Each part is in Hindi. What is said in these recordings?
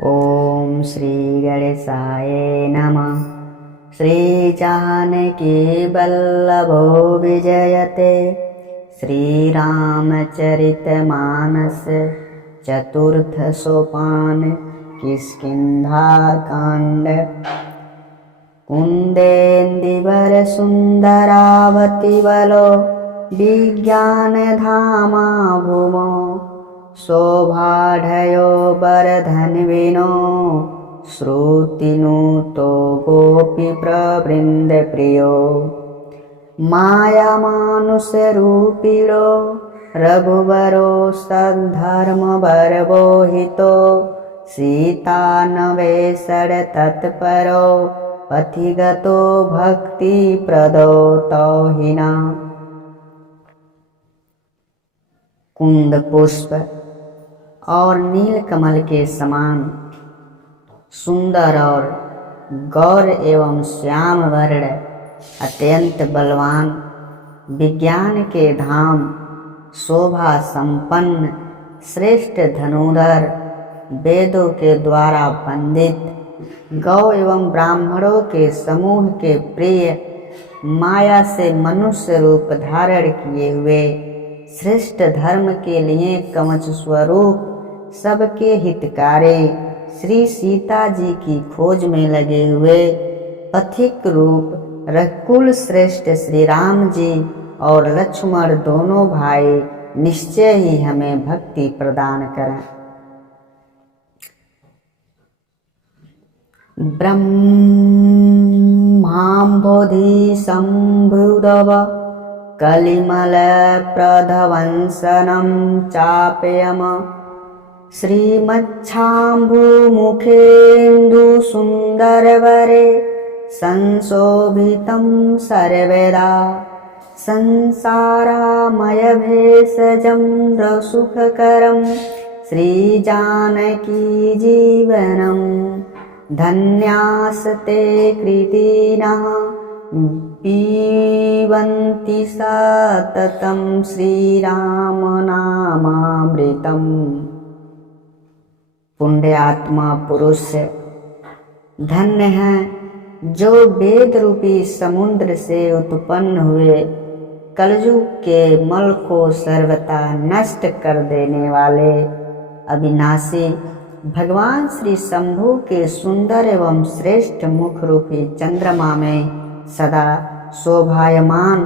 ओम श्री गणेशाय नमः। श्री जानकी वल्लभो विजयते श्रीरामचरितमानस चतुर्थ सोपान किष्किंधाकांड। कुंदेन्दीवर सुंदरावती बलो विज्ञानधामा भूमो शोभाढयो वरधन्विनो श्रुतिनुतो गोपीप्रवृन्द प्रियो मायामानुषरूपिणो रघुवरो सद्धर्मवरवोहितो सीतान्वेषण तत्परो पथिगतो भक्तिप्रदो तौहिना। कुंद पुष्प और नीलकमल के समान सुंदर और गौर एवं श्याम वर्ण अत्यंत बलवान विज्ञान के धाम शोभा संपन्न श्रेष्ठ धनुधर वेदों के द्वारा वंदित गौ एवं ब्राह्मणों के समूह के प्रिय माया से मनुष्य रूप धारण किए हुए श्रेष्ठ धर्म के लिए कवच स्वरूप सबके हितकारी श्री सीता जी की खोज में लगे हुए पथिक रूप रघुकुल श्रेष्ठ श्री राम जी और लक्ष्मण दोनों भाई निश्चय ही हमें भक्ति प्रदान करें। ब्रह्माम्बोधि संभुदव कलिमल प्रधवंसनं चाप्यम श्रीमच्छाम्भुमुखेन्दु सुन्दरवरे संशोभितं सर्वदा संसारामय भेषजं रसुखकरं श्रीजानकी जीवनं धन्यास्ते कृतिनः पीबन्ति सततं श्रीराम नामामृतम्। पुण्यात्मा पुरुष धन्य हैं जो वेद रूपी समुद्र से उत्पन्न हुए कलयुग के मल को सर्वथा नष्ट कर देने वाले अविनाशी भगवान श्री शंभु के सुंदर एवं श्रेष्ठ मुख रूपी चंद्रमा में सदा शोभायमान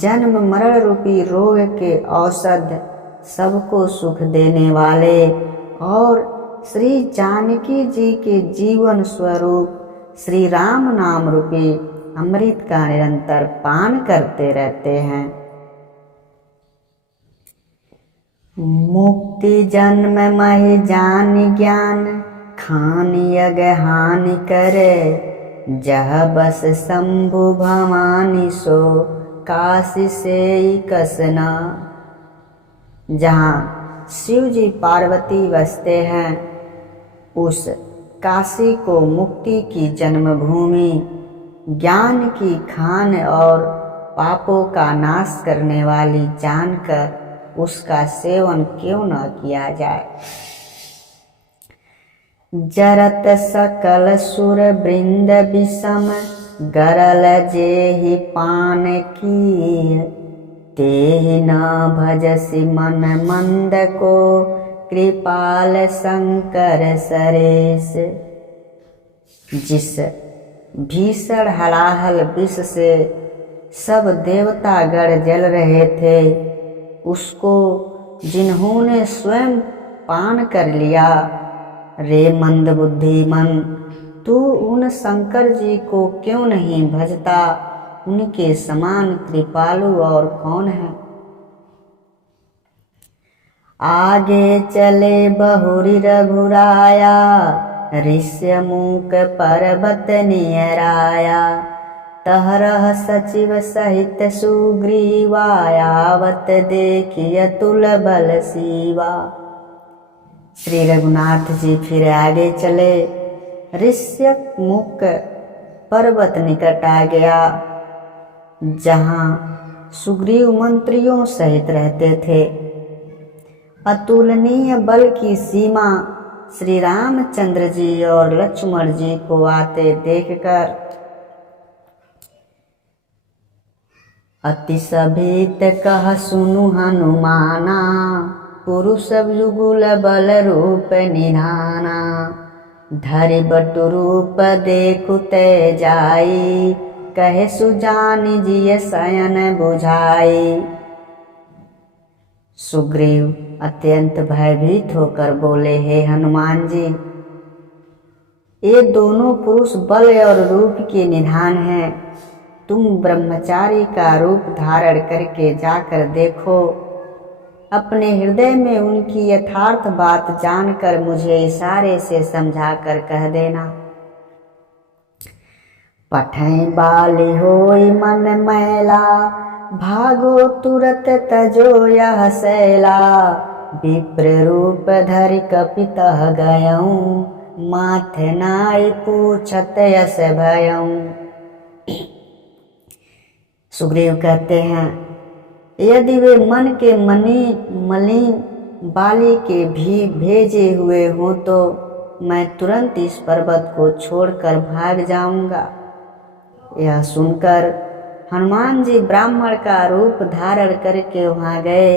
जन्म मरण रूपी रोग के औषध सबको सुख देने वाले और श्री जानकी जी के जीवन स्वरूप श्री राम नाम रूपी अमृत का निरंतर पान करते रहते हैं। मुक्ति जन्म महि जानि ज्ञान खानि यज्ञ हानि करे जह बस शंभु भवानी सो काशी से कसना। जहाँ शिव जी पार्वती बसते हैं उस काशी को मुक्ति की जन्मभूमि ज्ञान की खान और पापों का नाश करने वाली जानकर उसका सेवन क्यों न किया जाए। जरत सकल सुर वृंद विषम गरल जेहि पान की तेहि न भजसि मन मंद को कृपाल शंकर सरेश। जिस भीषण हलाहल विष से सब देवतागण जल रहे थे उसको जिन्होंने स्वयं पान कर लिया, रे मंद बुद्धि मन तू उन शंकर जी को क्यों नहीं भजता। उनके समान कृपालु और कौन है। आगे चले बहुरी रघुराया ऋष्यमूक पर्वत नियराया तहरह सचिव सहित सुग्रीवायावत देखिय तुल बल सीवा। श्री रघुनाथ जी फिर आगे चले। ऋष्यमुख पर्वत निकट आ गया जहाँ सुग्रीव मंत्रियों सहित रहते थे। अतुलनीय बल की सीमा श्री रामचंद्र जी और लक्ष्मण जी को आते देखकर अति सभीत कह सुनु हनुमाना, पुरुष युगुल बल रूप निधाना। धरि बटु रूप देखु ते जाई, कहे सुजानि जिय शयन बुझाई। सुग्रीव अत्यंत भयभीत होकर बोले, हे हनुमान जी, ये दोनों पुरुष बल और रूप के निधान हैं। तुम ब्रह्मचारी का रूप धारण करके जाकर देखो। अपने हृदय में उनकी यथार्थ बात जानकर मुझे इशारे से समझाकर कह देना। पठै बाली होई मन मैला, भागो तुरत तजो यह शैला। विप्र रूप धरि कपितः गयऊँ, माथे नाई पूछत यस भयऊँ। सुग्रीव कहते हैं, यदि वे मन के मलिन बाली के भी भेजे हुए हों तो मैं तुरंत इस पर्वत को छोड़कर भाग जाऊंगा। यह सुनकर हनुमान जी ब्राह्मण का रूप धारण करके वहां गए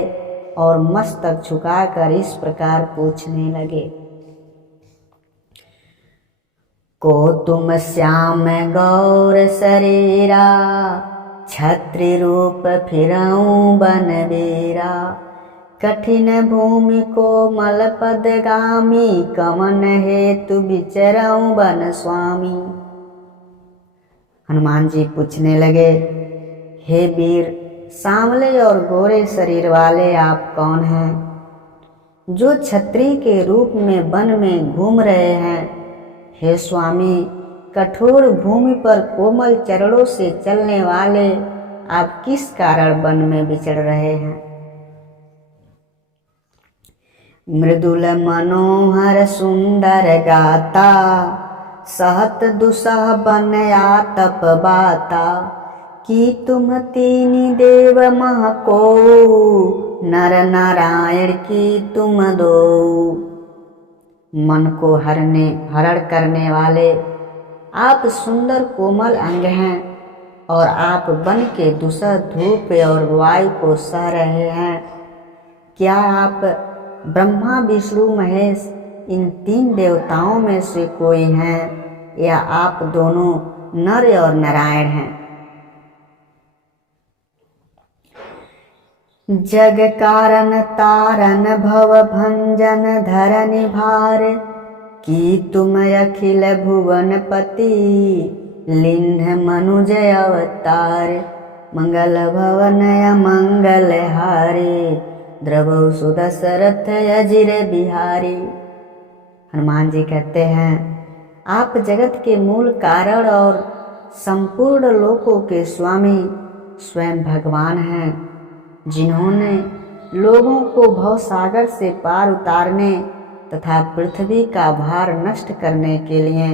और मस्तक झुकाकर इस प्रकार पूछने लगे। को तुम श्याम गौर शरीरा, छत्री रूप फिरऊं बनवीरा। कठिन भूमि कोमल पदगामी, कवन हेतु विचरऊं बन स्वामी। हनुमान जी पूछने लगे, हे वीर, सांवले और गोरे शरीर वाले आप कौन हैं, जो छत्री के रूप में वन में घूम रहे हैं। हे स्वामी, कठोर भूमि पर कोमल चरणों से चलने वाले आप किस कारण वन में विचर रहे हैं। मृदुल मनोहर सुंदर गाता, सहत दुसह बन आतप बाता। कि तुम तीनी देव मह को, नर नारायण की तुम दो। मन को हरण करने वाले आप सुंदर कोमल अंग हैं और आप बन के दूसर धूप और वायु को सह रहे हैं। क्या आप ब्रह्मा विष्णु महेश इन तीन देवताओं में से कोई हैं, या आप दोनों नर और नारायण हैं। जग कारण तारन भव भंजन धरनि भार। कि तुम अखिल भुवन पति, लिन्ह मनुज अवतार। मंगल भवन मंगल हारे, द्रवौ सुदशरथ अजिर बिहारी। हनुमान जी कहते हैं, आप जगत के मूल कारण और संपूर्ण लोकों के स्वामी स्वयं भगवान हैं, जिन्होंने लोगों को भवसागर से पार उतारने तथा पृथ्वी का भार नष्ट करने के लिए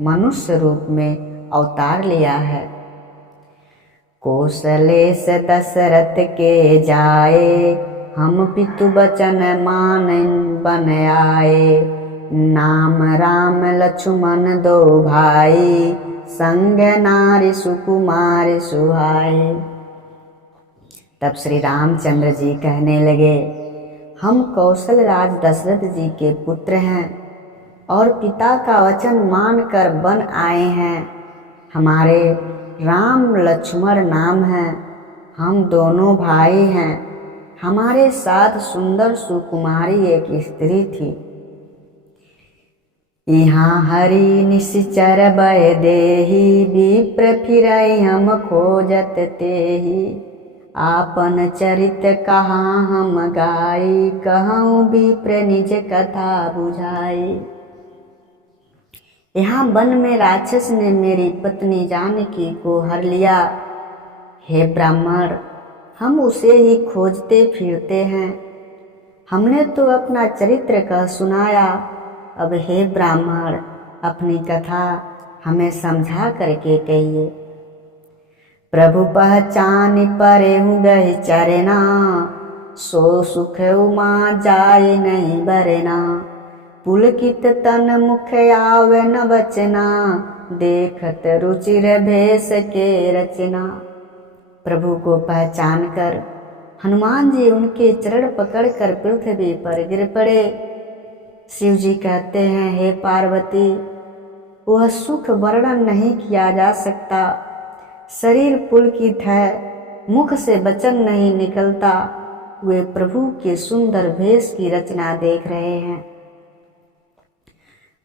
मनुष्य रूप में अवतार लिया है। कौशलेश दशरथ के जाए, हम पितु बचन मान बन आए। नाम राम लक्ष्मण दो भाई, संग नारी सुकुमार सुहाए। तब श्री रामचंद्र जी कहने लगे, हम कौशल राज दशरथ जी के पुत्र हैं और पिता का वचन मानकर वन आए हैं। हमारे राम लक्ष्मण नाम है, हम दोनों भाई हैं। हमारे साथ सुंदर सुकुमारी एक स्त्री थी। यहाँ हरि निश्चर भय देहि, विप्र फिरई हम खोजत तेहि। आपन चरित कहाँ हम गाई, कहूँ विप्र निज कथा बुझाई। यहाँ वन में राक्षस ने मेरी पत्नी जानकी को हर लिया। हे ब्राह्मण, हम उसे ही खोजते फिरते हैं। हमने तो अपना चरित्र कह सुनाया, अब हे ब्राह्मण, अपनी कथा हमें समझा करके कहिए। प्रभु पहचान परेहु गहि चरना, सो सुख उमा जाय नहीं बरना। पुलकित तन मुख आवे न बचना, देखत रुचिर भेष के रचना। प्रभु को पहचान कर हनुमान जी उनके चरण पकड़कर पृथ्वी पर गिर पड़े। शिव जी कहते हैं, हे पार्वती, वह सुख वर्णन नहीं किया जा सकता। शरीर पुलकित है, मुख से वचन नहीं निकलता। वे प्रभु के सुंदर भेष की रचना देख रहे हैं।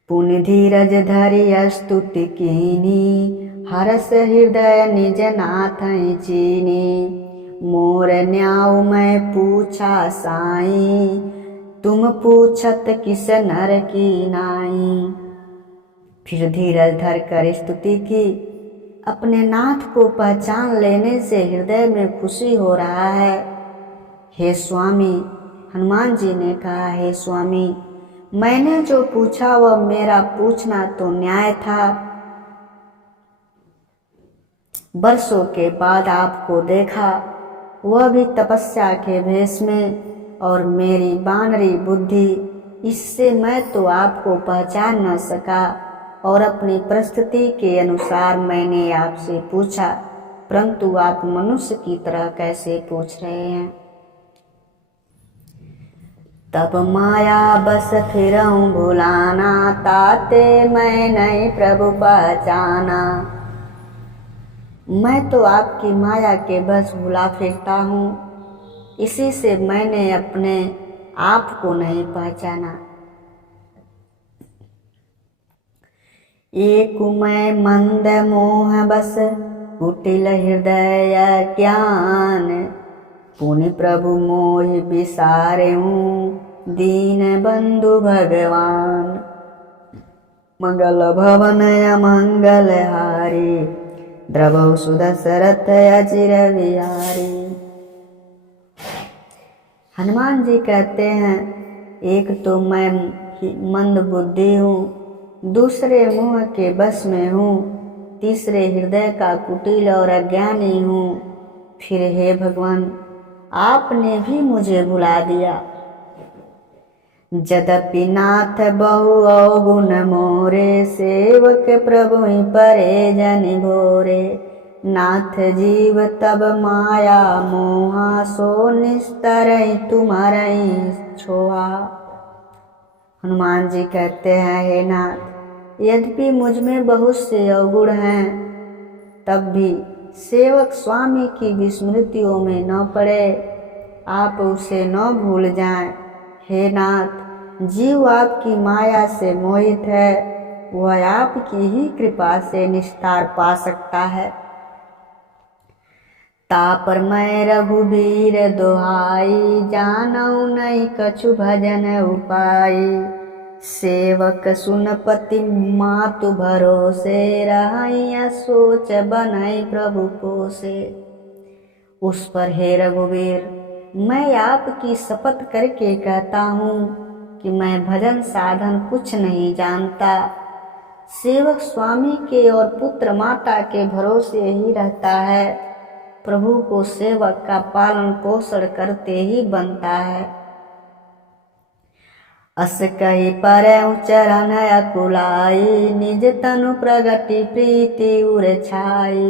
पुण्य धीरज धरि स्तुति कीनी, हरस हृदय निज नाथ चीनी। मोर न्याऊ मैं पूछा साई, तुम पूछत किस नर की नाई। फिर धीरज धर कर स्तुति की। अपने नाथ को पहचान लेने से हृदय में खुशी हो रहा है। हे स्वामी, हनुमान जी ने कहा, हे स्वामी, मैंने जो पूछा वह मेरा पूछना तो न्याय था। वर्षों के बाद आपको देखा, वह भी तपस्या के भेष में, और मेरी बानरी बुद्धि, इससे मैं तो आपको पहचान न सका। और अपनी परिस्थिति के अनुसार मैंने आपसे पूछा, परंतु आप मनुष्य की तरह कैसे पूछ रहे हैं। तब माया बस फिरऊं भुलाना, ताते मैं नहीं प्रभु पहचाना। मैं तो आपकी माया के बस भुला फिरता हूँ, इसी से मैंने अपने आप को नहीं पहचाना। एक मैं मंद मोह बस, कुटिल हृदय ज्ञान। पुनि प्रभु मोहि बिसारेऊं, दीन बंधु भगवान। मंगल भवन अमंगल हारी, द्रवौ सुदशरथ अचिर विहारी। हनुमान जी कहते हैं, एक तो मैं मंद बुद्धि हूँ, दूसरे मुंह के बस में हूँ, तीसरे हृदय का कुटिल और अज्ञानी हूँ। फिर हे भगवान, आपने भी मुझे भुला दिया। यद्यपि नाथ बहु अवगुण मोरे, सेवक प्रभु ही परे जनि भोरे। नाथ जीव तब माया मोहा, सो निस्तरई तुम्हारई छोहा। हनुमान जी कहते हैं, हे नाथ, यद्यपि मुझ में बहुत से अवगुण हैं, तब भी सेवक स्वामी की विस्मृतियों में न पड़े, आप उसे न भूल जाएं। हे नाथ, जीव आपकी माया से मोहित है, वह आपकी ही कृपा से निस्तार पा सकता है। तापर मैं रघुबीर दोहाई, जानऊ नहीं कछु भजन उपाई। सेवक सुनपति मातु भरोसे, रहाइया सोच बनाई प्रभु को से। उस पर हे रघुवीर, मैं आपकी शपथ करके कहता हूँ कि मैं भजन साधन कुछ नहीं जानता। सेवक स्वामी के और पुत्र माता के भरोसे ही रहता है। प्रभु को सेवक का पालन पोषण करते ही बनता है। अस कही पर चरण अकुलाई, निज तनु प्रगति प्रीति उर छाई।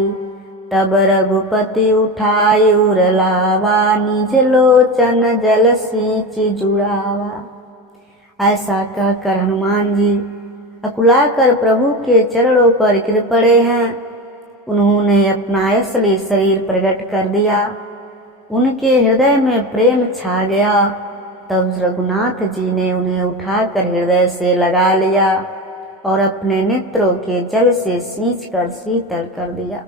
तब रघुपति उठाई उर लावा, निज लोचन जल सींच जुड़ावा। ऐसा कहकर हनुमान जी अकुलाकर प्रभु के चरणों पर गिर पड़े हैं। उन्होंने अपना असली शरीर प्रकट कर दिया। उनके हृदय में प्रेम छा गया। तब रघुनाथ जी ने उन्हें उठाकर हृदय से लगा लिया और अपने नेत्रों के जल से सींचकर शीतल कर दिया।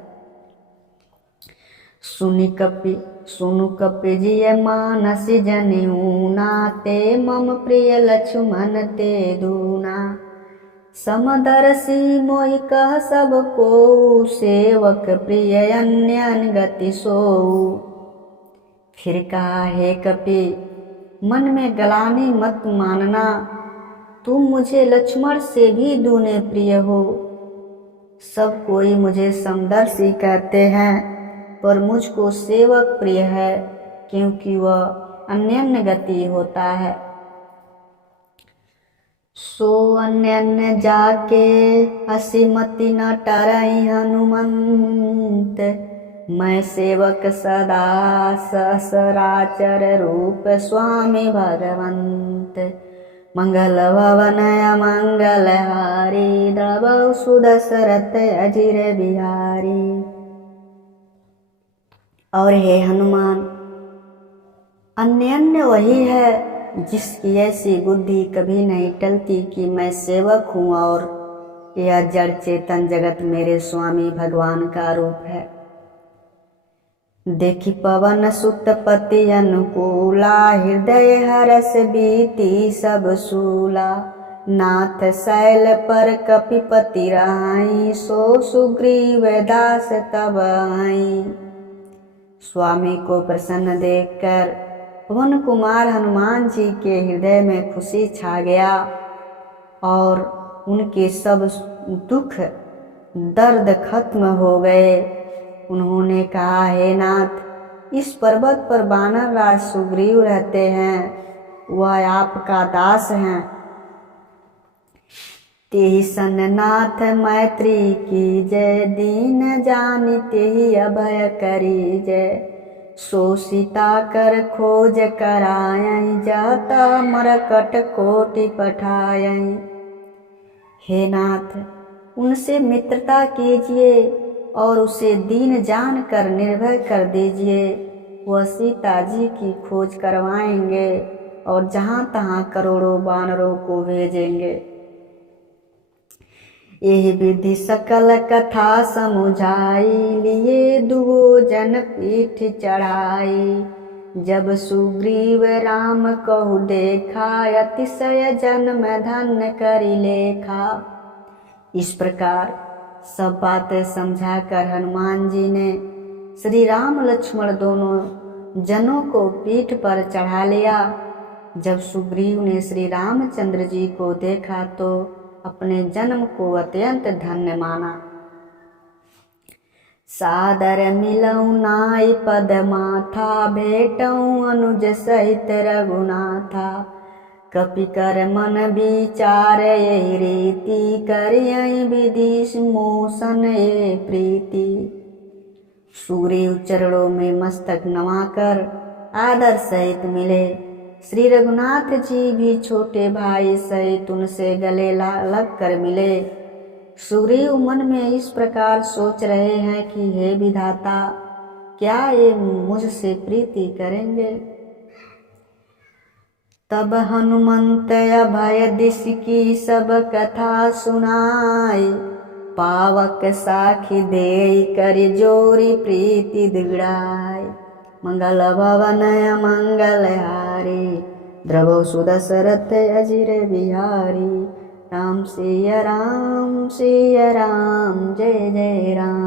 सुनु कपि जिय मानसि जनेऊ, नाते मम प्रिय लक्ष्मण ते दूना। समदर्शी मोहि कह सब को, सेवक प्रिय अन्य गति सोऊ। फिर कहा, हे कपि, मन में गलानी मत मानना, तुम मुझे लक्ष्मण से भी दूने प्रिय हो। सब कोई मुझे समदर्शी कहते हैं, पर मुझको सेवक प्रिय है, क्योंकि वह अन्य गति होता है। सो अन्य अन्य जाके हसीमती न टरई हनुमंत। मैं सेवक सदा ससराचर रूप स्वामी भगवंत। मंगल भवन मंगल हारी द्रवौ सुदशरथ अजिर बिहारी। और हे हनुमान, अन्य अन्य वही है जिसकी ऐसी बुद्धि कभी नहीं टलती कि मैं सेवक हूँ और यह जड़ चेतन जगत मेरे स्वामी भगवान का रूप है। देखी पवन सुत पति अनुकूला, हृदय हरस बीती सब सूला। नाथ शैल पर कपिपति रहाई, सो सुग्रीव दास तब आई। स्वामी को प्रसन्न देखकर पवन कुमार हनुमान जी के हृदय में खुशी छा गया और उनके सब दुख दर्द खत्म हो गए। उन्होंने कहा, हे नाथ, इस पर्वत पर वानर राज सुग्रीव रहते हैं, वह आपका दास हैं। तेहि सन नाथ मैत्री की जय, दीन जानि तेहि अभय करी जय। सो सीता कर खोज करायई, जाता मरकट कोटि पठायई। हे नाथ, उनसे मित्रता कीजिए और उसे दीन जान कर निर्भय कर दीजिए। वह सीता जी की खोज करवाएंगे और जहाँ तहाँ करोड़ों वानरों को भेजेंगे। यही विधि सकल कथा समुझाई, लिए दुगो जन पीठ चढ़ाई। जब सुग्रीव राम कहु देखा, अतिशय जन्म धन्य करि लेखा। इस प्रकार सब बातें समझाकर हनुमान जी ने श्री राम लक्ष्मण दोनों जनों को पीठ पर चढ़ा लिया। जब सुग्रीव ने श्री रामचंद्र जी को देखा तो अपने जन्म को अत्यंत धन्य माना। सादर मिलऊ नाई पद माथा, भेटऊ अनुज सहित रघुनाथा। कपि कर मन विचार यही रीति, करियई विधि मोसन ये प्रीति। सुग्रीव चरणों में मस्तक नवाकर आदर सहित मिले। श्री रघुनाथ जी भी छोटे भाई सहित उनसे गले लग कर मिले। सुग्रीव मन में इस प्रकार सोच रहे हैं कि हे विधाता, क्या ये मुझसे प्रीति करेंगे। तब हनुमंत अभय दिश की सब कथा सुनाई, पावक साखी देई कर जोरी प्रीति दिगड़ाई। मंगल भवन मंगल हारी, द्रवौ सुदशरथ अजिर बिहारी। राम सिया राम जय जय राम।